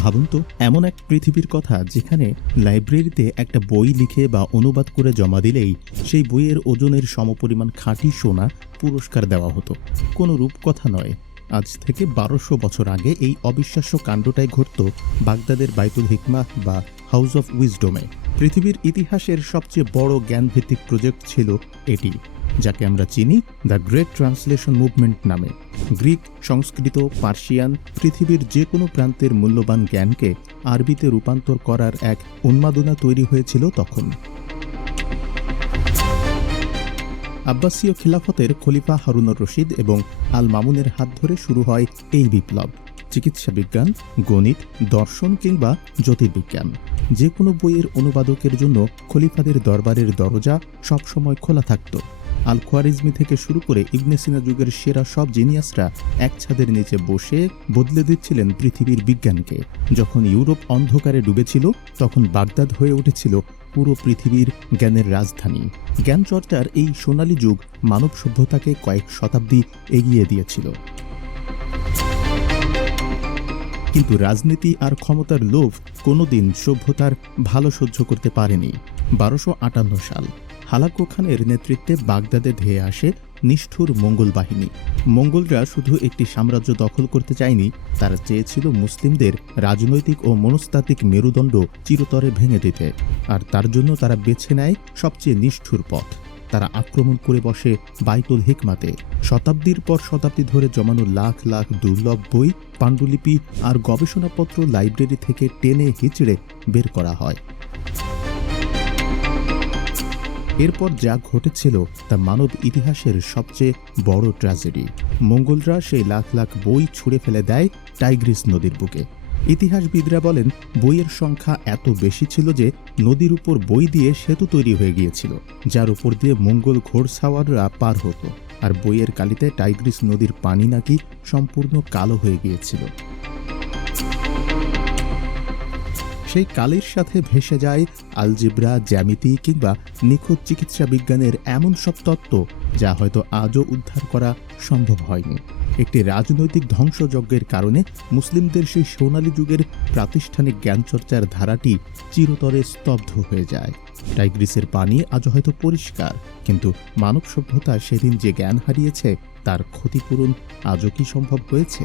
ভাবুন তো, এমন এক পৃথিবীর কথা যেখানে লাইব্রেরিতে একটা বই লিখে বা অনুবাদ করে জমা দিলেই সেই বইয়ের ওজনের সমপরিমাণ খাঁটি সোনা পুরস্কার দেওয়া হতো। কোনো রূপকথা নয়, আজ থেকে 1200 বছর আগে এই অবিশ্বাস্য কাণ্ডটাই ঘটত বাগদাদের বাইতুল হিকমাহ বা হাউস অফ উইজডমে। পৃথিবীর ইতিহাসের সবচেয়ে বড় জ্ঞানভিত্তিক প্রজেক্ট ছিল এটি, যাকে আমরা চিনি দ্য গ্রেট ট্রান্সলেশন মুভমেন্ট নামে। গ্রিক, সংস্কৃত, পার্সিয়ান, পৃথিবীর যে কোনো প্রান্তের মূল্যবান জ্ঞানকে আরবিতে রূপান্তর করার এক উন্মাদনা তৈরি হয়েছিল তখন। আব্বাসীয় খিলাফতের খলিফা হারুনুর রশিদ এবং আল মামুনের হাত ধরে শুরু হয় এই বিপ্লব। চিকিৎসা বিজ্ঞান, গণিত, দর্শন কিংবা জ্যোতির্বিজ্ঞান, যে কোনো বইয়ের অনুবাদকের জন্য খলিফাদের দরবারের দরজা সবসময় খোলা থাকত। আল খোয়ারিজমি থেকে শুরু করে ইবনে সিনা যুগের সেরা সব জিনিয়াসরা এক ছাদের নিচে বসে বদলে দিচ্ছিলেন পৃথিবীর বিজ্ঞানকে। যখন ইউরোপ অন্ধকারে ডুবেছিল, তখন বাগদাদ হয়ে উঠেছিল পুরো পৃথিবীর জ্ঞানের রাজধানী। জ্ঞান চর্চার এই সোনালী যুগ মানব সভ্যতাকে কয়েক শতাব্দী এগিয়ে দিয়েছিল। কিন্তু রাজনীতি আর ক্ষমতার লোভ কোনোদিন সভ্যতার ভালো সহ্য করতে পারেনি। 1258 সাল হালাকু খানের নেতৃত্বে বাগদাদে ধেয়ে আসে নিষ্ঠুর মঙ্গল বাহিনী। মঙ্গলরা শুধু একটি সাম্রাজ্য দখল করতে চায়নি, তারা চেয়েছিল মুসলিমদের রাজনৈতিক ও মনস্তাত্ত্বিক মেরুদণ্ড চিরতরে ভেঙে দিতে। আর তার জন্য তারা বেছে নেয় সবচেয়ে নিষ্ঠুর পথ। তারা আক্রমণ করে বসে বাইতুল হিকমাতে। শতাব্দীর পর শতাব্দী ধরে জমানো লাখ লাখ দুর্লভ বই, পাণ্ডুলিপি আর গবেষণাপত্র লাইব্রেরি থেকে টেনে হিচড়ে বের করা হয়। এরপর যা ঘটেছিল তা মানব ইতিহাসের সবচেয়ে বড় ট্র্যাজেডি। মঙ্গলরা সেই লাখ লাখ বই ছুঁড়ে ফেলে দেয় টাইগ্রিস নদীর বুকে। ইতিহাসবিদরা বলেন, বইয়ের সংখ্যা এত বেশি ছিল যে নদীর উপর বই দিয়ে সেতু তৈরি হয়ে গিয়েছিল, যার উপর দিয়ে মঙ্গল ঘোড়সাওয়াররা পার হতো। আর বইয়ের কালিতে টাইগ্রিস নদীর পানি নাকি সম্পূর্ণ কালো হয়ে গিয়েছিল। সেই কালির সাথে ভেসে যায় আলজিব্রা, জ্যামিতি কিংবা নিখুঁত চিকিৎসা বিজ্ঞানের এমন সব তত্ত্ব যা হয়তো আজও উদ্ধার করা সম্ভব হয়নি। একটি রাজনৈতিক ধ্বংসযজ্ঞের কারণে মুসলিমদের সেই সোনালী যুগের প্রাতিষ্ঠানিক জ্ঞানচর্চার ধারাটি চিরতরে স্তব্ধ হয়ে যায়। টাইগ্রিসের পানি আজও হয়তো পরিষ্কার, কিন্তু মানব সভ্যতা সেদিন যে জ্ঞান হারিয়েছে তার ক্ষতিপূরণ আজও কি সম্ভব হয়েছে?